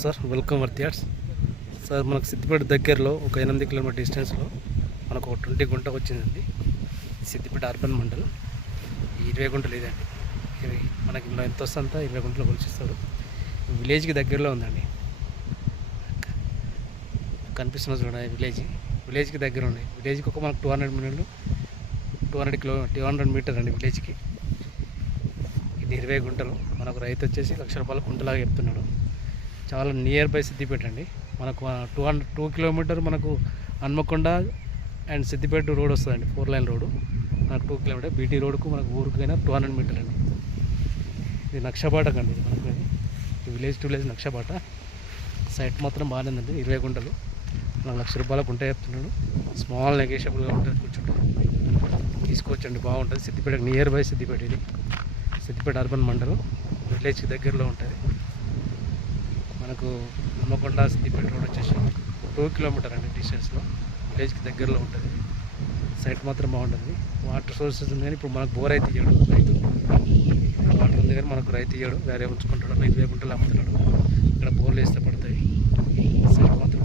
Sir, welcome వర్తియార్స్ sir. మనకు సిద్దిపేట దగ్గరలో ఒక 8 కిలోమీటర్ డిస్టెన్స్లో మనకు ఒక 20 గుంట వచ్చిందండి. సిద్దిపేట అర్బన్ మండల్. 20 గుంటలు ఇదండి. మనకి ఇందులో ఎంత వస్తుందంతా 20 గుంటలు కొలిచిస్తాడు. విలేజ్కి దగ్గరలో ఉందండి. కనిపిస్తున్న చూడండి విలేజ్కి దగ్గర ఉంది. విలేజ్కి ఒక మనకు 200 మీటర్ అండి విలేజ్కి. ఇది 20 గుంటలు. మనకు రైతు వచ్చేసి ₹1,00,000 గుంటలాగా చెప్తున్నాడు. చాలా నియర్ బై సిద్దిపేట అండి. మనకు 2 కిలోమీటర్ మనకు హన్మకొండ అండ్ సిద్దిపేట రోడ్ వస్తుందండి. 4 లైన్ రోడ్డు మనకు 2 కిలోమీటర్. బీటీ రోడ్కు మనకు ఊరికైనా 200 మీటర్ అండి. ఇది నక్షబాట కండి. ఇది మనకు ఈ విలేజ్ టు విలేజ్ నక్షబాట. సైట్ మాత్రం బాగానే ఉందండి. 20 గుంటలు మనకు ₹1,00,000 గుంట చెప్తున్నాడు. స్మాల్ నెగోషియబుల్గా ఉంటుంది. కూర్చుంటే తీసుకోవచ్చండి, బాగుంటుంది. Siddipet near by Siddipet. ఇది సిద్దిపేట అర్బన్ మండలం, విలేజ్కి దగ్గరలో ఉంటుంది. మనకు హన్మకొండ సిద్దిపేట రోడ్ వచ్చేసి 2 కిలోమీటర్ అండి డిస్టెన్స్లో. విలేజ్కి దగ్గరలో ఉంటుంది. సైట్ మాత్రం బాగుంటుంది. వాటర్ సోర్సెస్ ఉంది కానీ ఇప్పుడు మనకు బోర్ అయితే ఇయ్యడు రైతు. వాటర్ ఉంది కానీ మనకు రైతు ఇయ్యడు, వేరే ఉంచుకుంటాడు. 20 గుంటలు అమ్ముతున్నాడు. ఇక్కడ బోర్లు వేస్తే పడతాయి. సైట్ మాత్రం